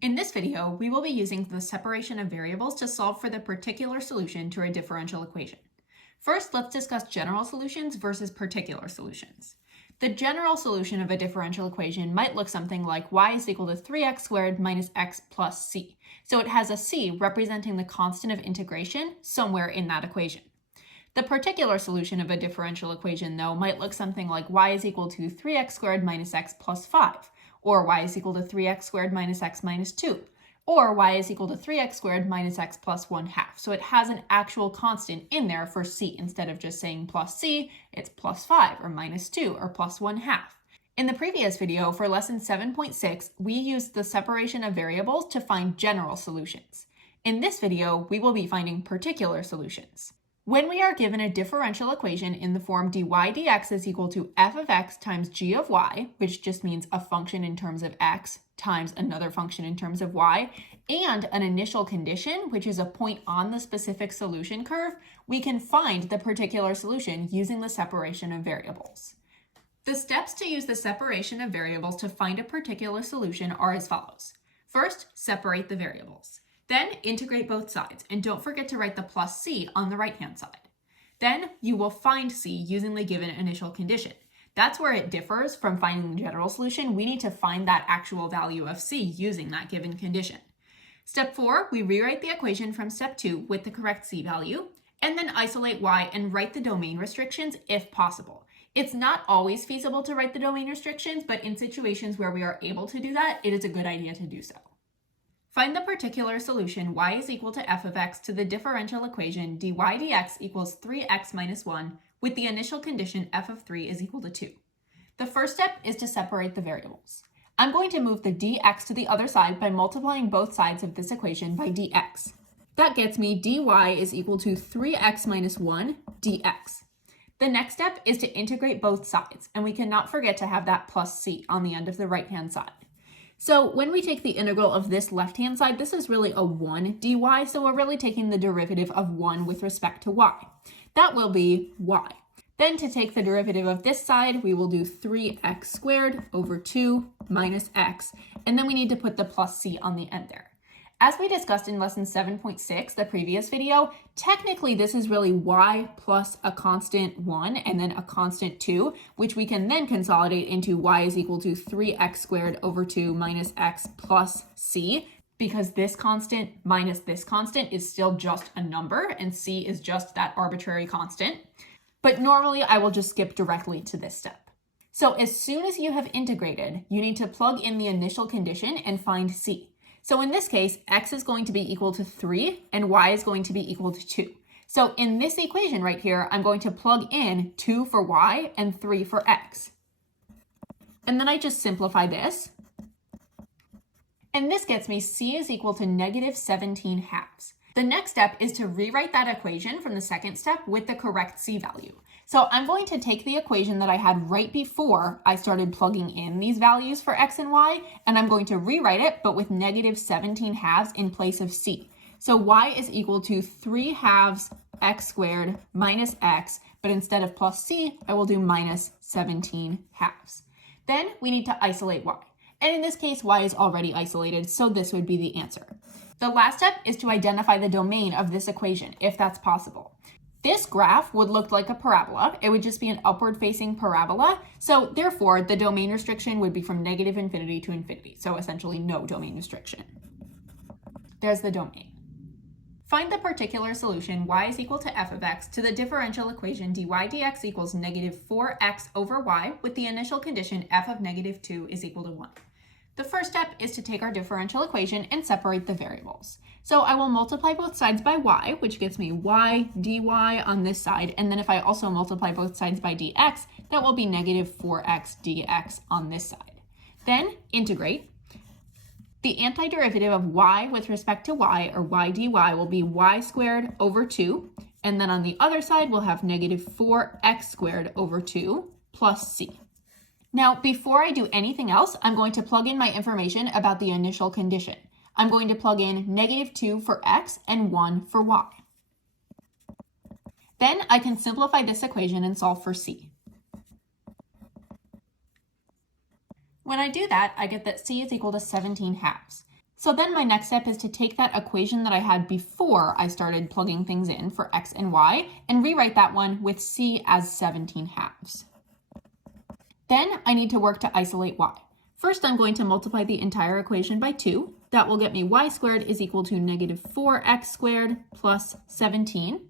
In this video, we will be using the separation of variables to solve for the particular solution to a differential equation. First, let's discuss general solutions versus particular solutions. The general solution of a differential equation might look something like y is equal to 3x squared minus x plus c. So it has a c representing the constant of integration somewhere in that equation. The particular solution of a differential equation, though, might look something like y is equal to 3x squared minus x plus 5, or y is equal to 3x squared minus x minus 2, or y is equal to 3x squared minus x plus 1/2. So it has an actual constant in there for c. Instead of just saying plus c, it's plus 5, or minus 2, or plus 1/2. In the previous video, for lesson 7.6, we used the separation of variables to find general solutions. In this video, we will be finding particular solutions. When we are given a differential equation in the form dy dx is equal to f of x times g of y, which just means a function in terms of x times another function in terms of y, and an initial condition, which is a point on the specific solution curve, we can find the particular solution using the separation of variables. The steps to use the separation of variables to find a particular solution are as follows. First, separate the variables. Then integrate both sides, and don't forget to write the plus c on the right-hand side. Then you will find c using the given initial condition. That's where it differs from finding the general solution. We need to find that actual value of c using that given condition. Step 4, we rewrite the equation from step 2 with the correct c value, and then isolate y and write the domain restrictions if possible. It's not always feasible to write the domain restrictions, but in situations where we are able to do that, it is a good idea to do so. Find the particular solution y is equal to f of x to the differential equation dy dx equals 3x minus 1 with the initial condition f of 3 is equal to 2. The first step is to separate the variables. I'm going to move the dx to the other side by multiplying both sides of this equation by dx. That gets me dy is equal to 3x minus 1 dx. The next step is to integrate both sides, and we cannot forget to have that plus c on the end of the right-hand side. So when we take the integral of this left-hand side, this is really a 1 dy, so we're really taking the derivative of 1 with respect to y. That will be y. Then to take the derivative of this side, we will do 3x squared over 2 minus x, and then we need to put the plus c on the end there. As we discussed in lesson 7.6, the previous video, technically this is really y plus a constant 1 and then a constant 2, which we can then consolidate into y is equal to 3x squared over 2 minus x plus c, because this constant minus this constant is still just a number, and c is just that arbitrary constant. But normally I will just skip directly to this step. So as soon as you have integrated, you need to plug in the initial condition and find c. So in this case, x is going to be equal to 3 and y is going to be equal to 2. So in this equation right here, I'm going to plug in 2 for y and 3 for x. And then I just simplify this. And this gets me c is equal to negative 17/2. The next step is to rewrite that equation from the second step with the correct c value. So I'm going to take the equation that I had right before I started plugging in these values for x and y, and I'm going to rewrite it, but with negative 17/2 in place of c. So y is equal to 3/2 x squared minus x, but instead of plus c, I will do minus 17/2. Then we need to isolate y. And in this case, y is already isolated, so this would be the answer. The last step is to identify the domain of this equation, if that's possible. This graph would look like a parabola. It would just be an upward-facing parabola. So therefore, the domain restriction would be from negative infinity to infinity. So essentially no domain restriction. There's the domain. Find the particular solution y is equal to f of x to the differential equation dy dx equals negative 4x over y with the initial condition f of negative 2 is equal to 1. The first step is to take our differential equation and separate the variables. So I will multiply both sides by y, which gets me y dy on this side, and then if I also multiply both sides by dx, that will be negative 4x dx on this side. Then integrate. The antiderivative of y with respect to y, or y dy, will be y squared over 2, and then on the other side we'll have negative 4x squared over 2 plus c. Now, before I do anything else, I'm going to plug in my information about the initial condition. I'm going to plug in negative 2 for x and 1 for y. Then I can simplify this equation and solve for c. When I do that, I get that c is equal to 17/2. So then my next step is to take that equation that I had before I started plugging things in for x and y and rewrite that one with c as 17/2. Then I need to work to isolate y. First, I'm going to multiply the entire equation by 2. That will get me y squared is equal to negative 4x squared plus 17.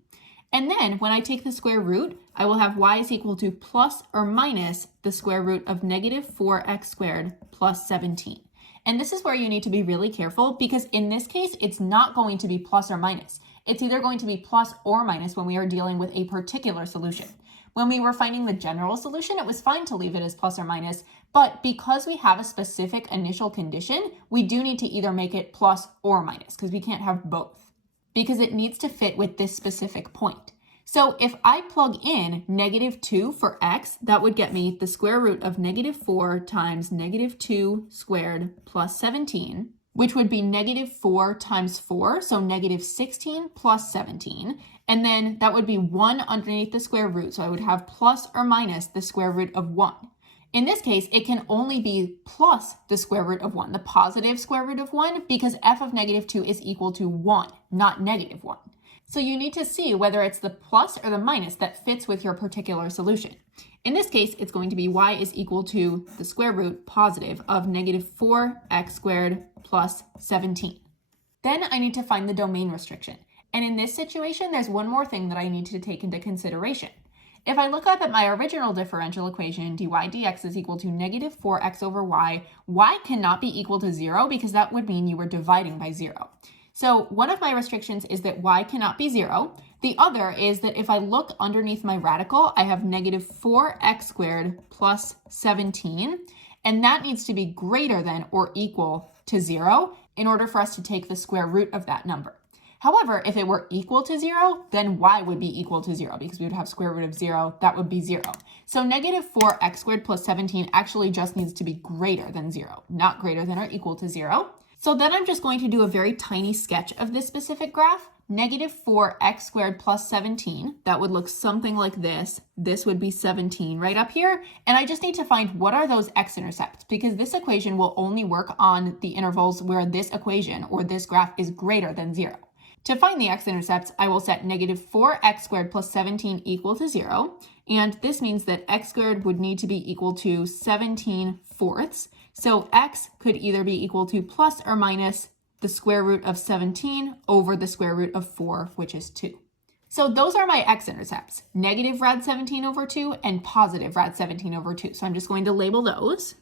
And then when I take the square root, I will have y is equal to plus or minus the square root of negative 4x squared plus 17. And this is where you need to be really careful because in this case, it's not going to be plus or minus. It's either going to be plus or minus when we are dealing with a particular solution. When we were finding the general solution, it was fine to leave it as plus or minus, but because we have a specific initial condition, we do need to either make it plus or minus because we can't have both because it needs to fit with this specific point. So if I plug in negative 2 for x, that would get me the square root of negative 4 times negative 2 squared plus 17, which would be negative 4 times 4, so negative 16 plus 17. And then that would be 1 underneath the square root, so I would have plus or minus the square root of 1. In this case, it can only be plus the square root of 1, the positive square root of 1, because f of negative 2 is equal to 1, not negative 1. So you need to see whether it's the plus or the minus that fits with your particular solution. In this case, it's going to be y is equal to the square root positive of negative 4x squared plus 17. Then I need to find the domain restriction. And in this situation, there's one more thing that I need to take into consideration. If I look up at my original differential equation, dy dx is equal to negative 4x over y cannot be equal to 0 because that would mean you were dividing by 0. So one of my restrictions is that y cannot be 0. The other is that if I look underneath my radical, I have negative 4x squared plus 17, and that needs to be greater than or equal to 0 in order for us to take the square root of that number. However, if it were equal to 0, then y would be equal to 0 because we would have square root of 0, that would be 0. So negative 4x squared plus 17 actually just needs to be greater than 0, not greater than or equal to 0. So then I'm just going to do a very tiny sketch of this specific graph. Negative 4x squared plus 17, that would look something like this. This would be 17 right up here. And I just need to find what are those x-intercepts because this equation will only work on the intervals where this equation or this graph is greater than 0. To find the x-intercepts, I will set negative 4x squared plus 17 equal to 0. And this means that x squared would need to be equal to 17 fourths. So x could either be equal to plus or minus the square root of 17 over the square root of 4, which is 2. So those are my x-intercepts, negative rad 17 over 2 and positive rad 17 over 2. So I'm just going to label those.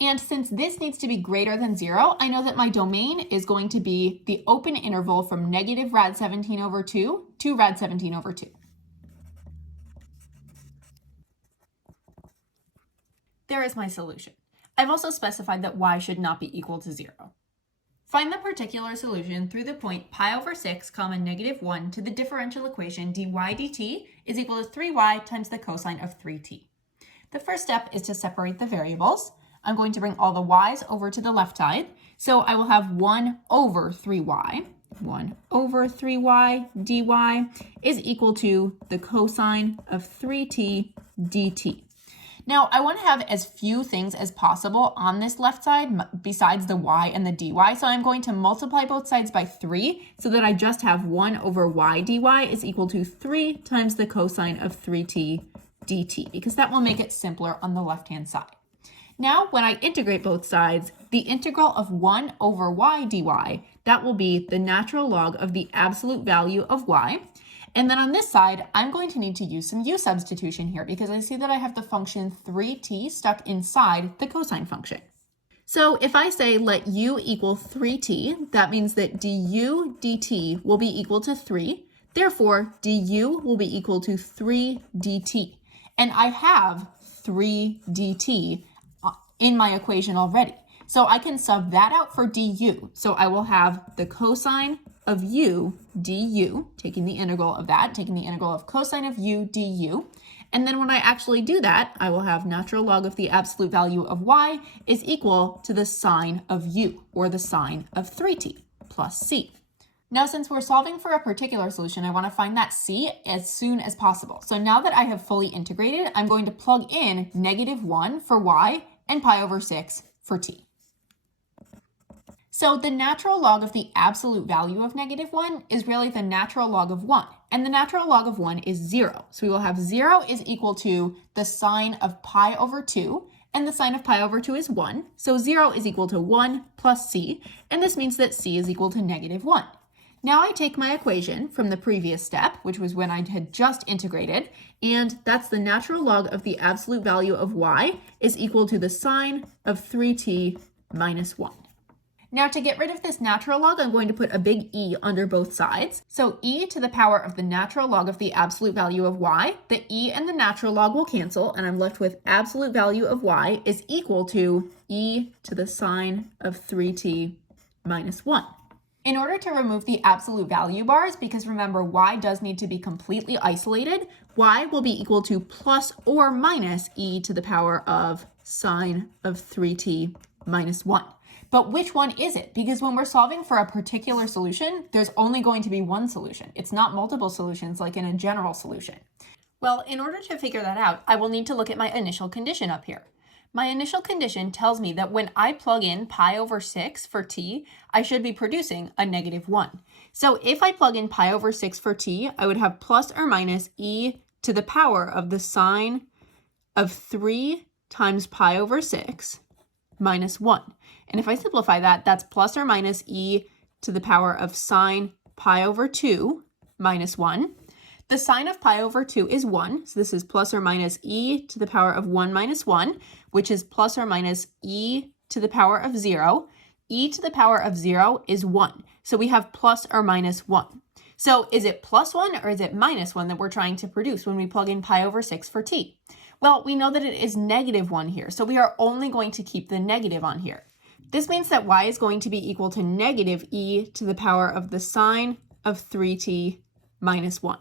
And since this needs to be greater than 0, I know that my domain is going to be the open interval from negative rad 17 over 2 to rad 17 over 2. There is my solution. I've also specified that y should not be equal to 0. Find the particular solution through the point pi over 6, negative 1 to the differential equation dy dt is equal to 3y times the cosine of 3t. The first step is to separate the variables. I'm going to bring all the y's over to the left side. So I will have 1 over 3y. 1 over 3y dy is equal to the cosine of 3t dt. Now, I want to have as few things as possible on this left side besides the y and the dy. So I'm going to multiply both sides by 3 so that I just have 1 over y dy is equal to 3 times the cosine of 3t dt, because that will make it simpler on the left-hand side. Now, when I integrate both sides, the integral of 1 over y dy, that will be the natural log of the absolute value of y. And then on this side, I'm going to need to use some u substitution here because I see that I have the function 3t stuck inside the cosine function. So if I say let u equal 3t, that means that du dt will be equal to 3. Therefore, du will be equal to 3 dt. And I have 3 dt in my equation already. So I can sub that out for du. So I will have the cosine of u du, taking the integral of that, taking the integral of cosine of u du. And then when I actually do that, I will have natural log of the absolute value of y is equal to the sine of u, or the sine of 3t plus c. Now, since we're solving for a particular solution, I want to find that c as soon as possible. So now that I have fully integrated, I'm going to plug in negative 1 for y and pi over 6 for t. So the natural log of the absolute value of -1 is really the natural log of 1. And the natural log of 1 is 0. So we will have 0 is equal to the sine of pi over 2. And the sine of pi over 2 is 1. So 0 is equal to 1 plus c. And this means that c is equal to -1. Now I take my equation from the previous step, which was when I had just integrated, and that's the natural log of the absolute value of y is equal to the sine of 3t minus 1. Now to get rid of this natural log, I'm going to put a big E under both sides. So e to the power of the natural log of the absolute value of y, the e and the natural log will cancel, and I'm left with absolute value of y is equal to e to the sine of 3t minus 1. In order to remove the absolute value bars, because remember y does need to be completely isolated, y will be equal to plus or minus e to the power of sine of 3t minus 1. But which one is it? Because when we're solving for a particular solution, there's only going to be one solution. It's not multiple solutions like in a general solution. Well, in order to figure that out, I will need to look at my initial condition up here. My initial condition tells me that when I plug in pi over 6 for t, I should be producing a -1. So if I plug in pi over 6 for t, I would have plus or minus e to the power of the sine of 3 times pi over 6 minus 1. And if I simplify that, that's plus or minus e to the power of sine pi over 2 minus 1. The sine of pi over 2 is 1, so this is plus or minus e to the power of 1 minus 1, which is plus or minus e to the power of 0. E to the power of 0 is 1, so we have plus or minus 1. So is it plus 1 or is it minus 1 that we're trying to produce when we plug in pi over 6 for t? Well, we know that it is -1 here, so we are only going to keep the negative on here. This means that y is going to be equal to negative e to the power of the sine of 3t minus 1.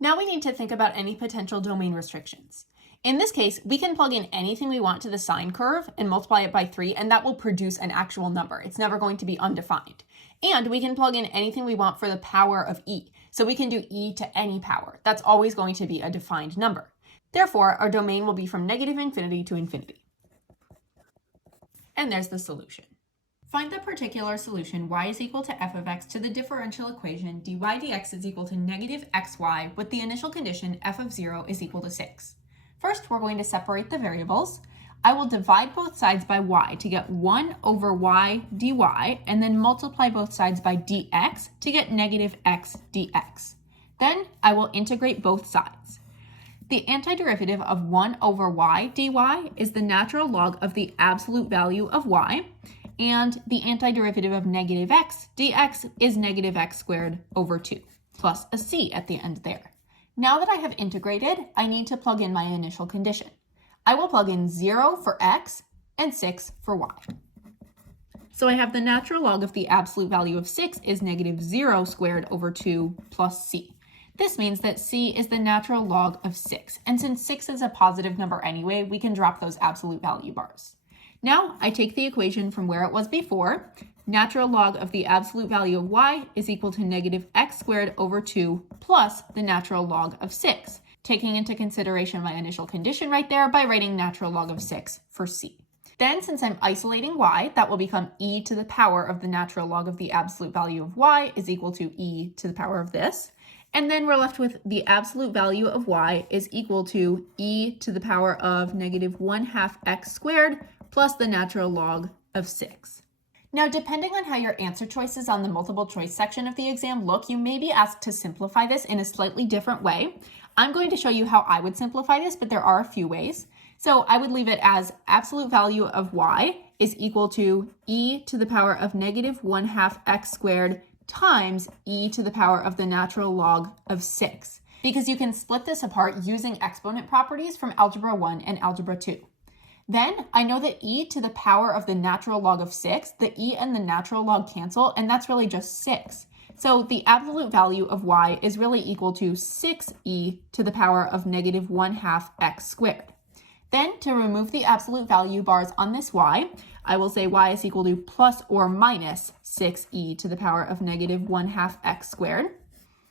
Now we need to think about any potential domain restrictions. In this case, we can plug in anything we want to the sine curve and multiply it by 3, and that will produce an actual number. It's never going to be undefined. And we can plug in anything we want for the power of e. So we can do e to any power. That's always going to be a defined number. Therefore, our domain will be from -infinity to infinity. And there's the solution. Find the particular solution y is equal to f of x to the differential equation dy dx is equal to -xy with the initial condition f of 0 is equal to 6. First, we're going to separate the variables. I will divide both sides by y to get 1 over y dy, and then multiply both sides by dx to get -x dx. Then I will integrate both sides. The antiderivative of 1 over y dy is the natural log of the absolute value of y, and the antiderivative of -x dx is -x squared over 2, plus a c at the end there. Now that I have integrated, I need to plug in my initial condition. I will plug in 0 for x and 6 for y. So I have the natural log of the absolute value of 6 is -0 squared over 2 plus c. This means that c is the natural log of 6, and since 6 is a positive number anyway, we can drop those absolute value bars. Now I take the equation from where it was before. Natural log of the absolute value of y is equal to -x squared over 2 plus the natural log of 6, taking into consideration my initial condition right there by writing natural log of 6 for c. Then, since I'm isolating y, that will become e to the power of the natural log of the absolute value of y is equal to e to the power of this. And then we're left with the absolute value of y is equal to e to the power of -1/2 x squared plus the natural log of 6. Now, depending on how your answer choices on the multiple choice section of the exam look, you may be asked to simplify this in a slightly different way. I'm going to show you how I would simplify this, but there are a few ways. So I would leave it as absolute value of y is equal to e to the power of -1/2 x squared times e to the power of the natural log of 6, because you can split this apart using exponent properties from Algebra 1 and Algebra 2. Then I know that e to the power of the natural log of 6, the e and the natural log cancel, and that's really just 6. So the absolute value of y is really equal to 6e to the power of -1/2 x squared. Then to remove the absolute value bars on this y, I will say y is equal to plus or minus 6e to the power of -1/2 x squared.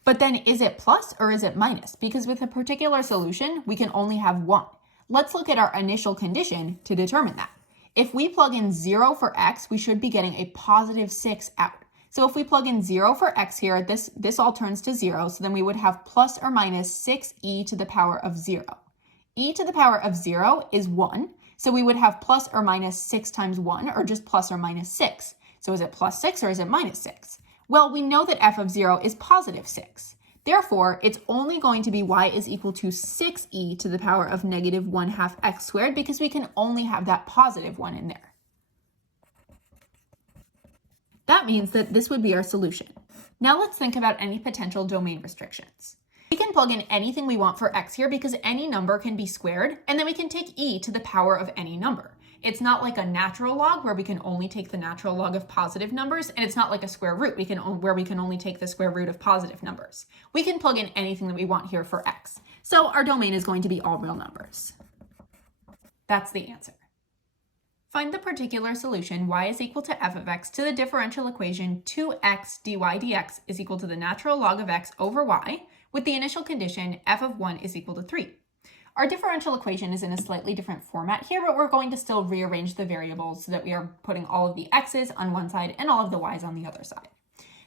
But then is it plus or is it minus? Because with a particular solution, we can only have one. Let's look at our initial condition to determine that. If we plug in 0 for x, we should be getting a positive 6 out. So if we plug in 0 for x here, this all turns to 0, so then we would have plus or minus 6e to the power of 0. E to the power of 0 is 1, so we would have plus or minus 6 times 1, or just plus or minus 6. So is it plus 6 or is it minus 6? Well, we know that f of 0 is positive 6. Therefore, it's only going to be y is equal to 6e to the power of negative 1/2 x squared, because we can only have that positive 1 in there. That means that this would be our solution. Now let's think about any potential domain restrictions. We can plug in anything we want for x here because any number can be squared, and then we can take e to the power of any number. It's not like a natural log where we can only take the natural log of positive numbers, and it's not like a square root where we can only take the square root of positive numbers. We can plug in anything that we want here for x. So our domain is going to be all real numbers. That's the answer. Find the particular solution y is equal to f of x to the differential equation 2x dy dx is equal to the natural log of x over y, with the initial condition f of 1 is equal to 3. Our differential equation is in a slightly different format here, but we're going to still rearrange the variables so that we are putting all of the x's on one side and all of the y's on the other side.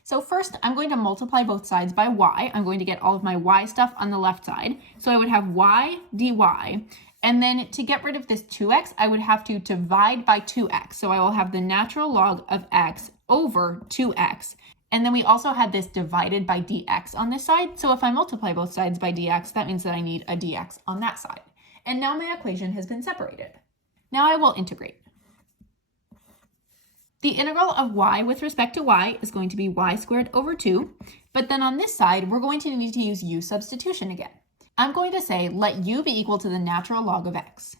So first, I'm going to multiply both sides by y. I'm going to get all of my y stuff on the left side. So I would have y dy, and then to get rid of this 2x, I would have to divide by 2x. So I will have the natural log of x over 2x. And then we also had this divided by dx on this side. So if I multiply both sides by dx, that means that I need a dx on that side. And now my equation has been separated. Now I will integrate. The integral of y with respect to y is going to be y squared over 2. But then on this side, we're going to need to use u substitution again. I'm going to say let u be equal to the natural log of x.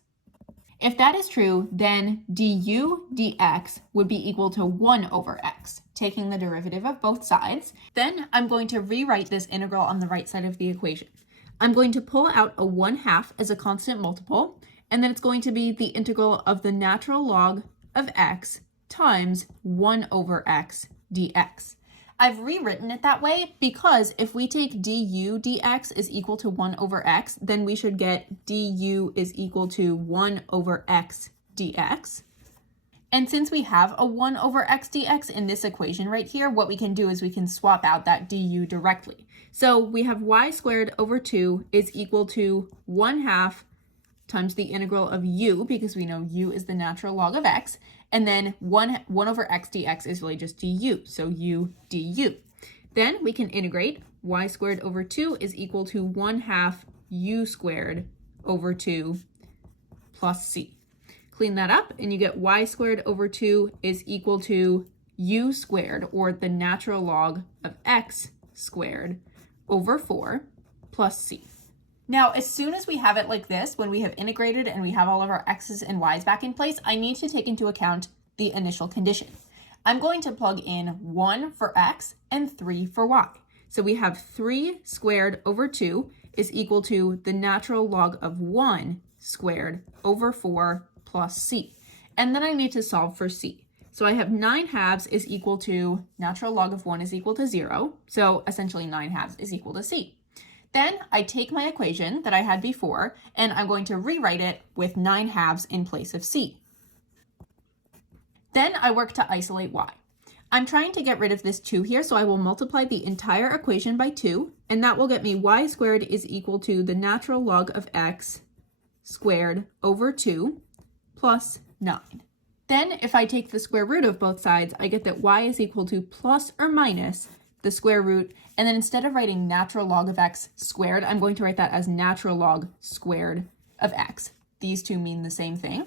If that is true, then du dx would be equal to 1 over x, taking the derivative of both sides. Then I'm going to rewrite this integral on the right side of the equation. I'm going to pull out a 1/2 as a constant multiple, and then it's going to be the integral of the natural log of x times 1 over x dx. I've rewritten it that way because if we take du dx is equal to 1 over x, then we should get du is equal to 1 over x dx. And since we have a 1 over x dx in this equation right here, what we can do is we can swap out that du directly. So we have y squared over 2 is equal to 1/2 times the integral of u, because we know u is the natural log of x, and then 1 over x dx is really just du, so u du. Then we can integrate y squared over 2 is equal to 1/2 u squared over 2 plus c. Clean that up and you get y squared over 2 is equal to u squared, or the natural log of x squared, over 4 plus c. Now, as soon as we have it like this, when we have integrated and we have all of our x's and y's back in place, I need to take into account the initial condition. I'm going to plug in 1 for x and 3 for y. So we have 3 squared over 2 is equal to the natural log of 1 squared over 4 plus c. And then I need to solve for c. So I have 9/2 is equal to natural log of 1 is equal to 0. So essentially 9/2 is equal to c. Then I take my equation that I had before, and I'm going to rewrite it with 9/2 in place of c. Then I work to isolate y. I'm trying to get rid of this 2 here, so I will multiply the entire equation by 2, and that will get me y squared is equal to the natural log of x squared over 2 plus 9. Then if I take the square root of both sides, I get that y is equal to plus or minus the square root, and then instead of writing natural log of x squared, I'm going to write that as natural log squared of x. These two mean the same thing.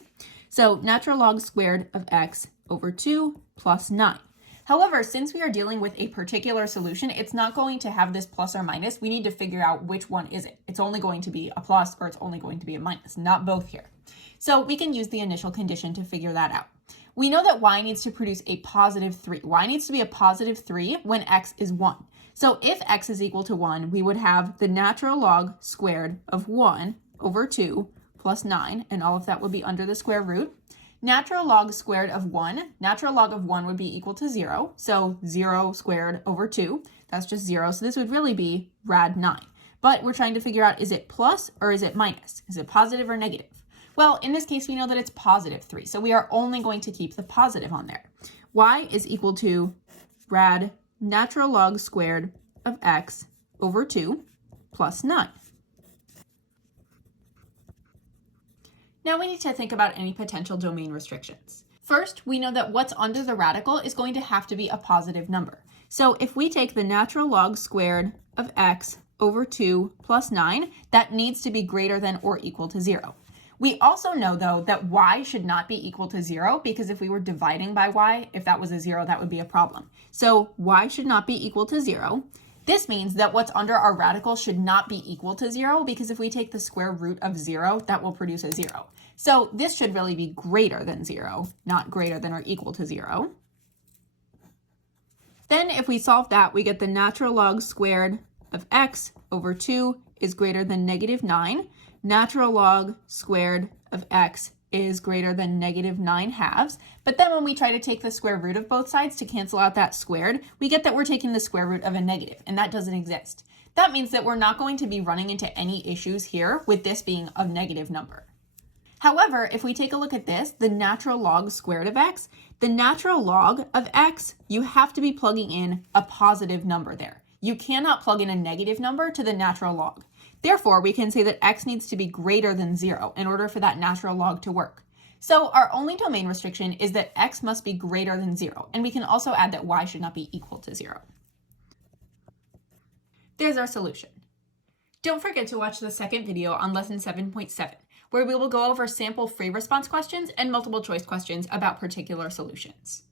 So natural log squared of x over 2 plus 9. However, since we are dealing with a particular solution, it's not going to have this plus or minus. We need to figure out which one is it. It's only going to be a plus or it's only going to be a minus, not both here. So we can use the initial condition to figure that out. We know that y needs to produce a positive 3. Y needs to be a positive 3 when x is 1. So if x is equal to 1, we would have the natural log squared of 1 over 2 plus 9, and all of that would be under the square root. Natural log squared of 1, natural log of 1 would be equal to 0. So 0 squared over 2, that's just 0. So this would really be rad 9. But we're trying to figure out, is it plus or is it minus? Is it positive or negative? Well, in this case, we know that it's positive 3, so we are only going to keep the positive on there. Y is equal to rad natural log squared of x over 2 plus 9. Now we need to think about any potential domain restrictions. First, we know that what's under the radical is going to have to be a positive number. So if we take the natural log squared of x over 2 plus 9, that needs to be greater than or equal to 0. We also know, though, that y should not be equal to 0, because if we were dividing by y, if that was a 0, that would be a problem. So y should not be equal to 0. This means that what's under our radical should not be equal to 0, because if we take the square root of 0, that will produce a 0. So this should really be greater than 0, not greater than or equal to 0. Then if we solve that, we get the natural log squared of x over 2 is greater than negative 9. Natural log squared of x is greater than negative 9 halves. But then when we try to take the square root of both sides to cancel out that squared, we get that we're taking the square root of a negative, and that doesn't exist. That means that we're not going to be running into any issues here with this being a negative number. However, if we take a look at this, the natural log squared of x, the natural log of x, you have to be plugging in a positive number there. You cannot plug in a negative number to the natural log. Therefore, we can say that x needs to be greater than 0 in order for that natural log to work. So our only domain restriction is that x must be greater than 0, and we can also add that y should not be equal to 0. There's our solution. Don't forget to watch the second video on lesson 7.7, where we will go over sample free response questions and multiple choice questions about particular solutions.